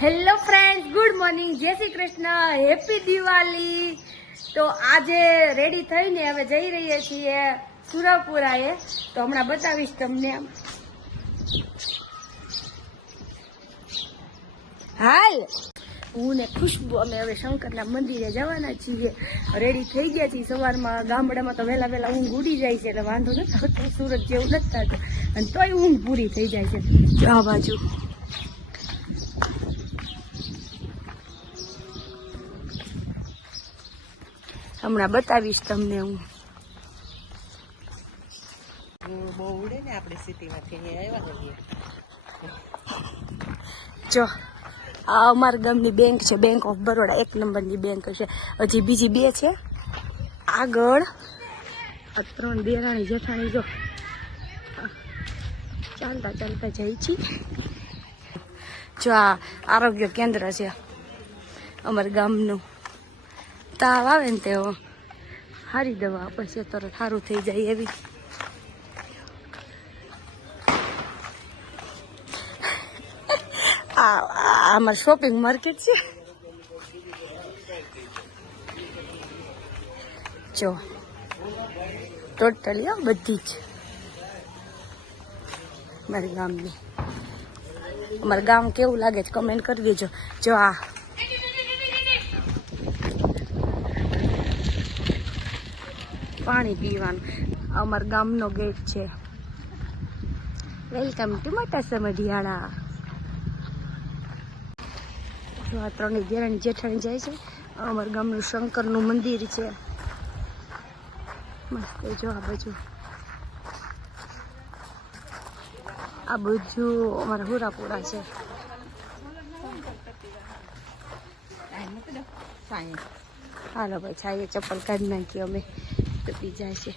Hello friends, good morning, જય Shri Krishna, happy Diwali. તો આજે રેડી થઈને હવે જઈ રહીએ છીએ સુરપુરાએ। તો હમણાં બતાવીશ તમને। હાલ હું ને ખુશ્બુ અમે હવે શંકરના મંદિરે જવાના છીએ। રેડી થઈ ગયા છીએ। સવારમાં ગામડામાં તો વહેલા વહેલા ઊંઘ ઉડી જાય છે એટલે વાંધો નથી આવતો, સુરત જેવું નથી થતું અને તોય ઊંઘ પૂરી થઈ જાય છે। જો આ બાજુ હમણાં બતાવીશ તમને હું। બહુ ઉડે ને આપણે સિટીમાંથી આવ્યા હોઈએ। જો આ અમારા ગામની બેંક છે, બેંક ઓફ બરોડા, 1 નંબરની બેંક છે। હજી બીજી 2 છે આગળ। આ 3 દેરાણી જેઠાણી જો ચાલતા ચાલતા જાય છે। જો આ આરોગ્ય કેન્દ્ર છે અમારા ગામનું। તાવ આવે ને તે સારી દવા આપે છે, તરત સારું થઈ જાય એવી। આમાં શોપિંગ માર્કેટ છે જો ટોટલી બધી જ મારા ગામની। અમારું ગામ કેવું લાગે છે કમેન્ટ કરી દેજો। જો આ પાણી પીવાનું અમારા ગામનો ગેટ છે। વેલકમ ટુ મોટા સમઢિયાળા। જો આ 3 દેરાણી જેઠાણી જાય છે। અમારા ગામનું શંકરનું મંદિર છે મસ્ત। જો આ બાજુ અમારા હુરાપુરા છે। હાલો ભાઈ, છાઈએ ચપ્પલ કાઢી નાખીએ અમે તો પી જાય છે।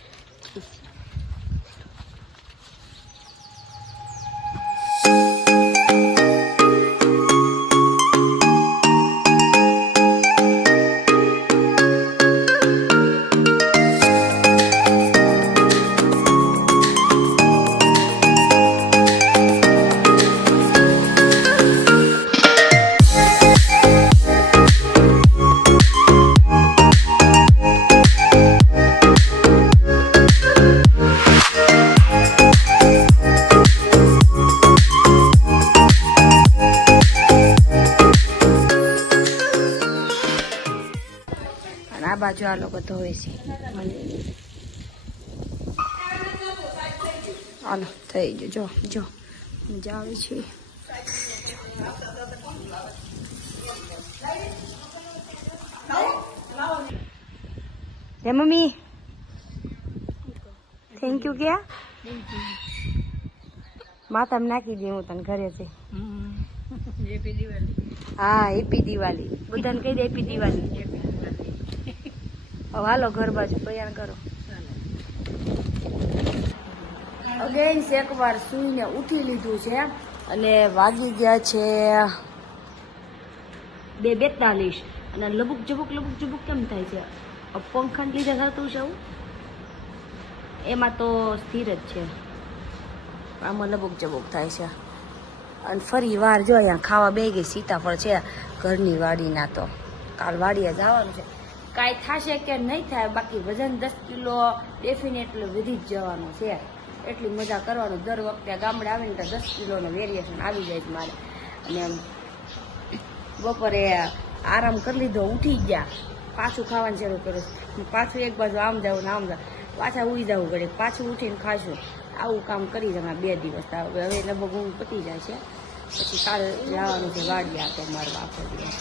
આ બાજુ આ લોકો ધોવે છે। હાલો થઈ ગયું। જો જો મજા આવે છે। હે મમ્મી થેન્ક યુ ક્યાં માથામાં નાખી દે હું તને ઘરે છે। હા હેપી દિવાળી બધાને કહી દે હેપી દિવાળી। હવે હાલો ઘર બાજુ તૈયાર કરો। અગેન્સ એકવાર સૂઈને ઉઠી લીધું છે અને વાગી ગયા છે 2:42 અને લબુક જબુક કેમ થાય છે? પંખાને લીધે થતું છે આવું? એમાં તો સ્થિર જ છે, આમાં લબુક જબુક થાય છે। અને ફરી વાર જો અહીંયા ખાવા બે ગઈ સીતાફળ છે ઘરની વાડીના। તો કાલ વાડીએ જવાનું છે, કાંઈ થશે કે નહીં થાય, બાકી વજન 10 કિલો ડેફિનેટલી વધી જ જવાનું છે। એટલી મજા કરવાનું। દર વખતે ગામડે આવીને તો 10 કિલોનો વેરિએશન આવી જાય છે મારે। અને બપોરે આરામ કરી લીધો, ઉઠી ગયા, પાછું ખાવાનું શરૂ કર્યું, પાછું એક બાજુ આમ જાવ ને આમ જાવ, પાછા ઉઈ જવું પડે, પાછું ઉઠીને ખાશું। આવું કામ કરી હમણાં 2 દિવસ। હવે લગભગ ઊંઘ પતી જાય છે, પછી કાલે જવાનું છે વાડિયા તો મારું આખો દિવસ।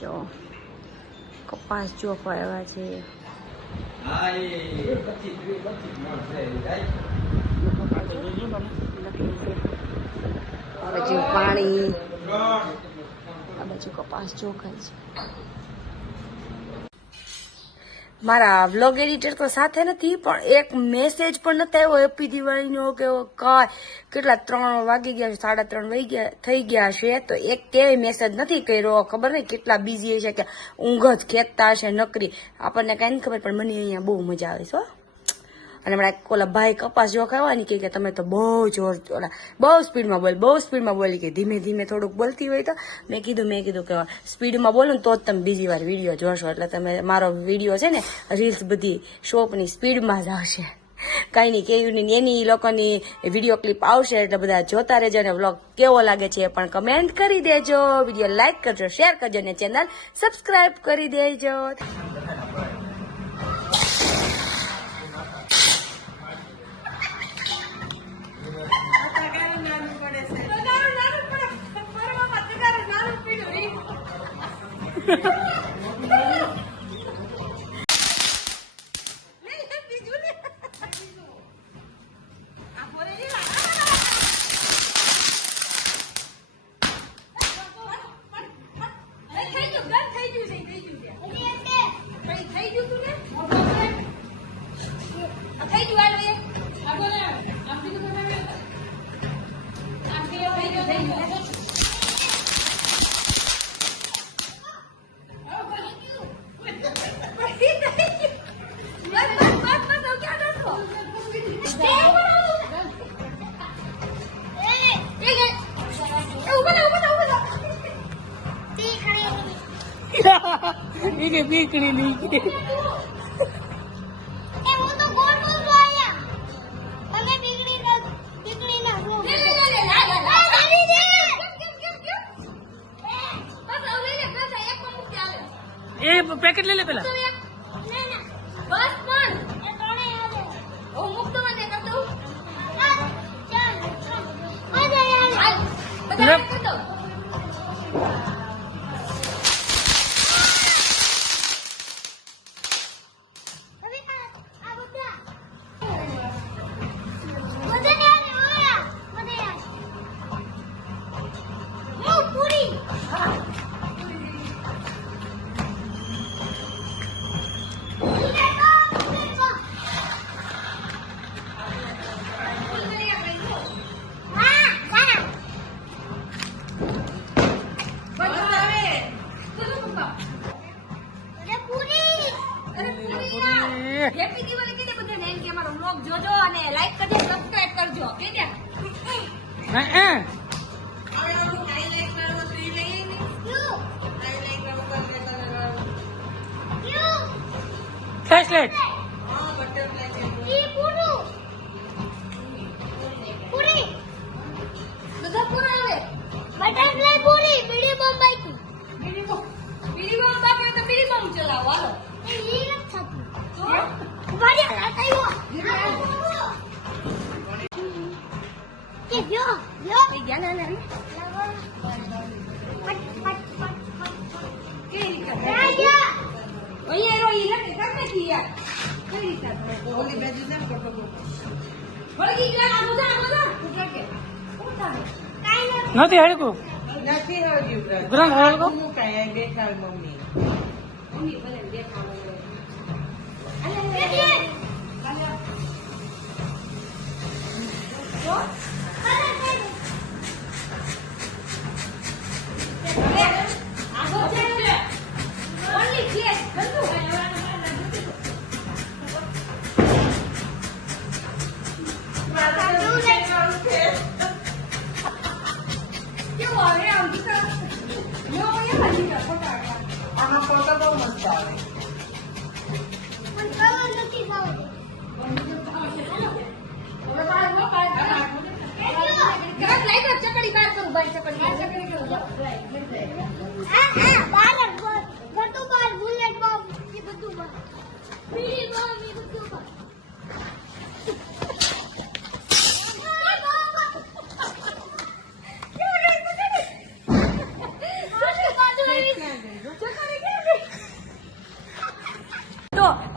જો કપાસ ચોખા એવા છે। આ બાજુ પાણી, આ બાજુ કપાસ ચોખાય છે। મારા વ્લોગ એડિટર તો સાથે નથી, પણ એક મેસેજ પણ નથી આવ્યો હેપી દિવાળીનો કે કાંઈ। કેટલા 3 વાગી ગયા છે, 3:30 થઈ ગયા છે, તો એક તે મેસેજ નથી કર્યો। ખબર નહીં કેટલા બિઝી હશે, કે ઊંઘ જ ખેંચતા હશે નકરી, આપણને કાંઈ નથી ખબર, પણ મને અહીંયા બહુ મજા આવે છે। અને હમણાં ઓલા ભાઈ કપાસ જો ખાવાની કે તમે તો બહુ જોર બહુ સ્પીડમાં બોલી કે ધીમે ધીમે થોડુંક બોલતી હોય તો મેં કીધું કે સ્પીડમાં બોલું ને તો જ તમે બીજી વાર વિડીયો જોશો, એટલે તમે મારો વિડીયો છે ને રીલ્સ બધી શોપની સ્પીડમાં જ આવશે. કાંઈ નહીં, કેયુની એની લોકોની વિડીયો ક્લિપ આવશે એટલે બધા જોતા રહેજો અને વ્લોગ કેવો લાગે છે એ પણ કમેન્ટ કરી દેજો, વિડીયો લાઈક કરજો, શેર કરજો અને ચેનલ સબસ્ક્રાઇબ કરી દેજો. પીકડી નહીં એ પેકેટ લઈ લે પેલા. હેપી દિવાળી કીધે બધાને એમ કે અમારો વ્લોગ જોજો અને લાઈક કરજો, સબસ્ક્રાઇબ કરજો. કે દે ફ્લેશલાઇટ બધા પૂરા આવે બટરફ્લાય પૂરી બીડી બોમ્બ બાકી બીડી બોમ્બ બાકી તો બીડી બોમ્બ ચલાવો હાલો. એ ઈ નથી થતું તો ઉભારી આયો કે જો એ ગયા ના કે અહીંયા રો ઈ નથી કરને કી યાર કઈ રીતે ઓલી બાજુ ને ફોટો વળગી ગયા આ બધા ઉઠા કે ઉઠા નથી હળકું નથી હળગ્યું ગ્રામ હળકો હું કાય બેઠા મમ્મી ભલે બેઠા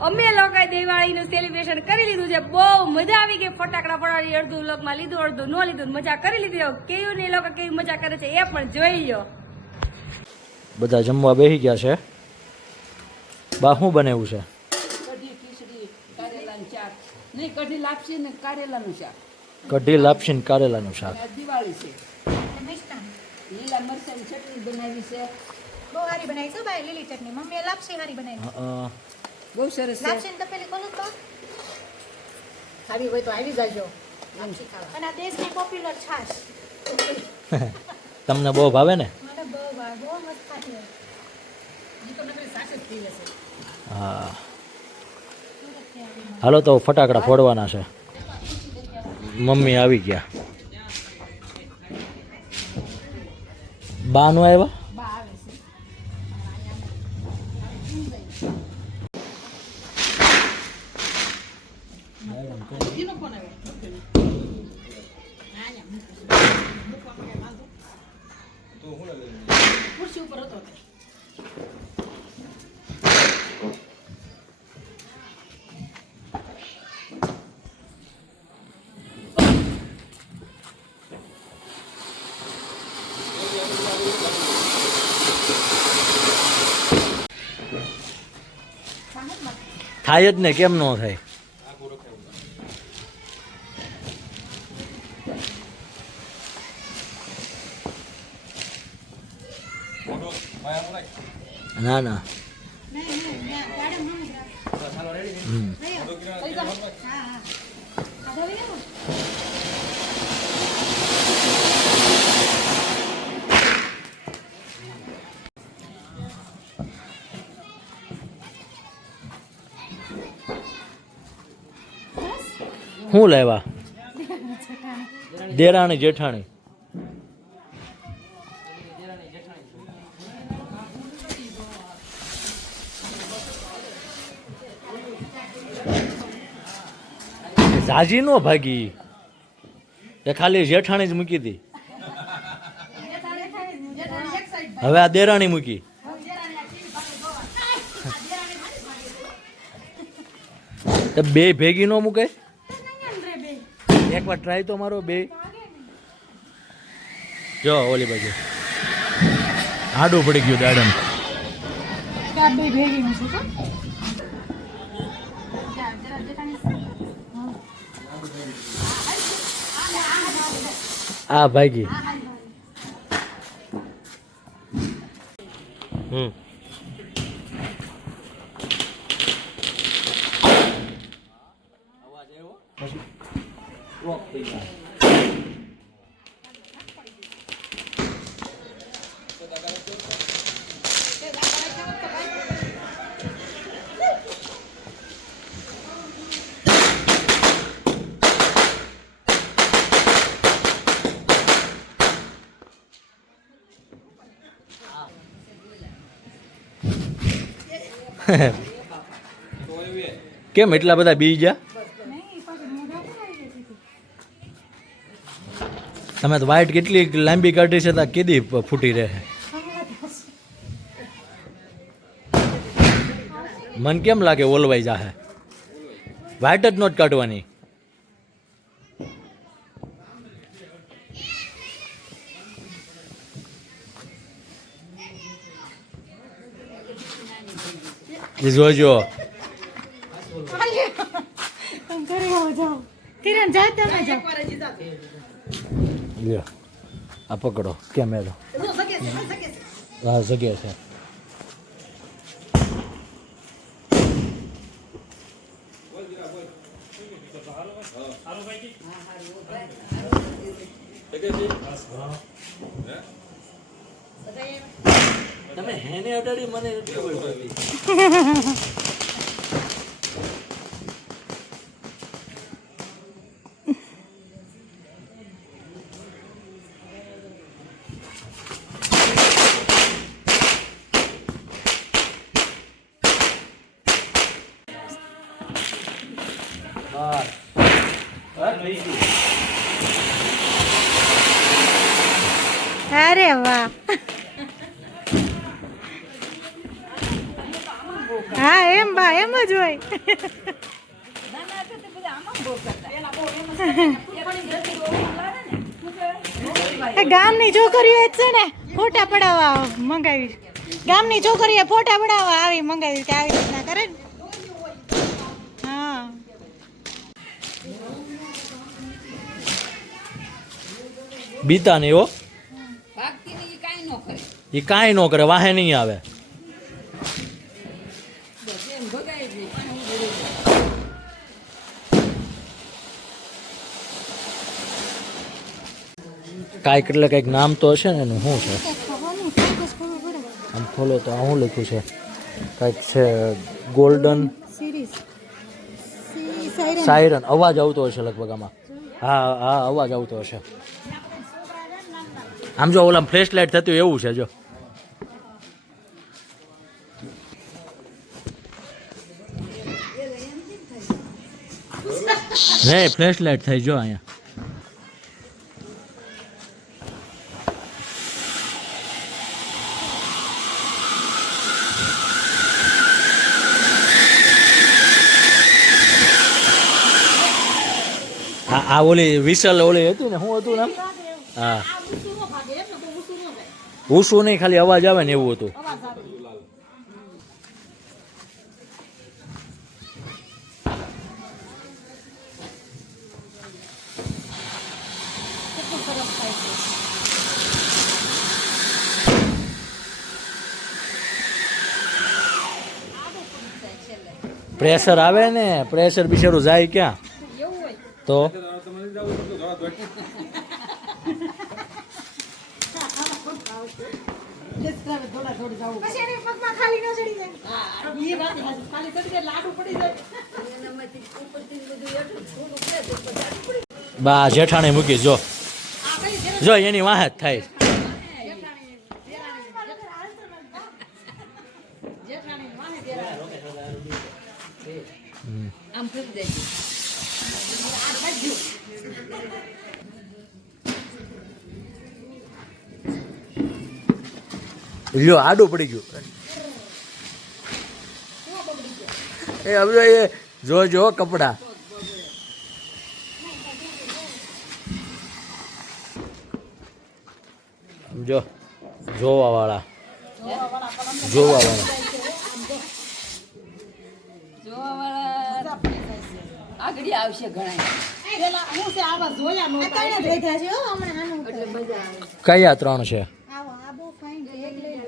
અમે લોકોએ દિવાળીનું સેલિબ્રેશન કરી લીધું છે. બહુ મજા આવી ગઈ. ફટાકડા ફોડવાની અડધું વ્લોગમાં લીધું, અડધું ન લીધું. મજા કરી લીધી. કેવું ને એ લોકો કેવી મજા કરે છે એ પણ જોઈ લો. બધા જમવા બેસી ગયા છે. બા શું બનાવ્યું છે? કઢી ખીચડી કારેલાનું શાક નહીં, કઢી લાપસી ને કારેલાનું શાક. કઢી લાપસી ને કારેલાનું શાક. દિવાળી છે. લીલા મરચાની ચટણી બનાવી છે. બહુ સારી બનાવી છે ભાઈ, લીલી ચટણી. મમ્મીએ લાપસી સારી બનાવી. બહુ સરસ છે. લાપસી ને તપેલી ખોલું તો ખાવી હોય તો આવી જાજો લાપસી ખાવા. અને આ દેશની પોપ્યુલર છાશ તમને બહુ ભાવે ને? મને બહુ ભાવે, બહુ મસ્ત ખાતી હોય. હા હાલો તો ફટાકડા ફોડવાના છે. મમ્મી આવી ગયા. બા નું આવ્યા? ખુરશી ઉપર હતો થાય જ ને, કેમ ન થાય? ના ના હમ. શું લેવા? દેરાણી જેઠાણી. ઝાજી નો ભાગી, એ ખાલી જેઠાણી જ મૂકી હતી. હવે આ દેરાણી મૂકી. તો બે ભેગી નો મૂકે? એક વાર ટ્રાય તો મારો. બે જો ઓલી બાજુ આડું પડી ગયું દાડમ. આ ભાગી. હમ કેમ એટલા બધા બીજા? તમે તો વાઈટ કેટલી લાંબી કાઢી છે, ત્યાં કીધી ફૂટી રહે. મન કેમ લાગે ઓલવાઈ જાહે? વાઈટ જ નોટ કાઢવાની. જોજો કિરણ જાઓ તમે જાઓ. લ્યો આ પકડો કેમેરો. હા જગ્યા છે. તમે હેને અડાડી મને નથી ખબર પડતી. અરે વાહ. હા એમ બા એમ જ હોય. ગામની છોકરીઓ જ છે ને ફોટા પડાવવા મંગાવી. ગામની છોકરીએ ફોટા પડાવવા આવી મંગાવી કે આવી રીતના કરે ને. હા બીતા નહીં હો. ભાગતી ને ઈ કાંઈ ન કરે. એ કાંઈ ન કરે, વાહે નહીં આવે. બસ એમ ભગાય છે. કાંઈક એટલે કંઈક નામ તો હશે ને એનું શું છે ખબર નહીં ફોકસ કરવું પડે આમ ખોલો તો આ શું લખ્યું છે કંઈક છે ગોલ્ડન સિરીઝ સાયરન અવાજ આવતો હશે લગભગ આમાં હા હા અવાજ આવતો હશે આમ જો ઓલા ફ્લેશ લાઇટ થતી હોય એવું છે જો નહીં ફ્લેશ લાઇટ થઈ જો અહીંયા આ ઓલી વિસલ ઓલી હતી ને શું હતું નામ હા ઊંસું નહીં ખાલી અવાજ આવે ને એવું હતું પ્રેશર આવે ને પ્રેશર બિચારું જાય ક્યાં તો પછી એને પગમાં ખાલી ન ચડી જાય એ વાત ખાલી ચડી જાય લાડુ પડી જાય બા જેઠાણી મૂકી જો જો એની વાહ જ થાય આમ ફરી જાય લ્યો આડું પડી ગયું એ હવે એ જો જો કપડા જો જોવા વાળા આગળ આવશે ઘણા પેલા હું છે આવા જોયા નહોતા ત્રણ જ વધ્યા છે હો હમણાં આનું એટલે મજા આવે કયા 3 છે આવો આ બહુ ફાઇન છે એક લઈ લો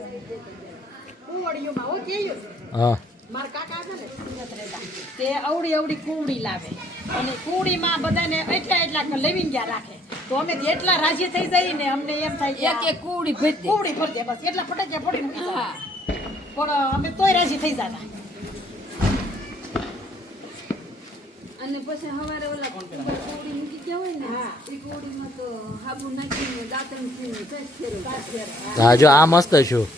ઉવડિયુંમાં હો કેયું હા મારા કાકા છે ને સુરત રહેતા તે અવડી કુવડી લાવે અને કુવડીમાં બધાને એટલા લેવીને ગયા રાખે તો અમે એટલા રાજી થઈ જઈએ ને અમને એમ થાય કે એક કુવડી ભરી દે કુવડી ભરી દે બસ એટલા ફટાક્યા ફોડી મૂકી દે. હા પણ અમે તોય રાજી થઈ જતા અને પછી હવારે ઓલા કોવડી મૂકી ગયા હોય ને એ કોવડીમાં તો હાબુ નાખીને દાંતણ પીને ફેસ ફેરો હા જો આ મસ્ત છું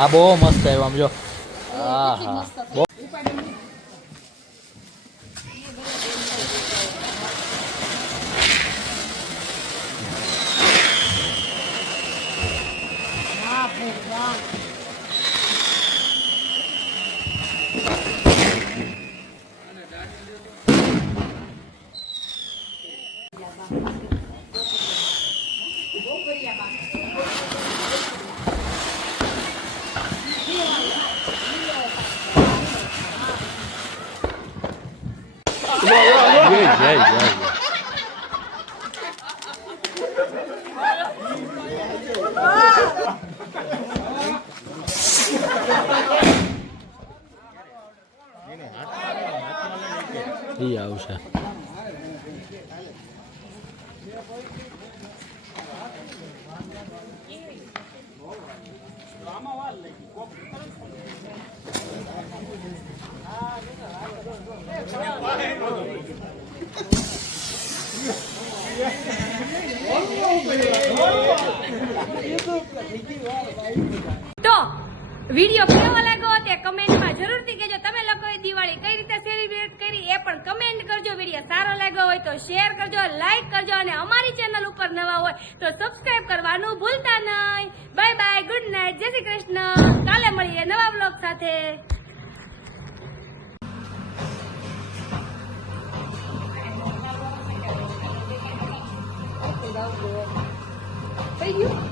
આ બહુ મસ્ત આવ્યું આમ જો હા હા બહુ આવશે તો વિડીયો કેવો લાગ્યો તે કમેન્ટમાં જરૂરથી કહેજો. તમે લોકોએ દિવાળી કઈ રીતે સેલિબ્રેટ કરી એ પણ કમેન્ટ કરજો. વિડીયો સારો લાગ્યો હોય તો શેર કરજો, લાઈક કરજો અને અમારી ચેનલ ઉપર નવા હોય તો સબસ્ક્રાઇબ કરવાનું ભૂલતા નહીં. બાય બાય, ગુડ નાઇટ, જય શ્રી કૃષ્ણ. કાલે મળીએ નવા બ્લોગ સાથે. થઈ ગયું.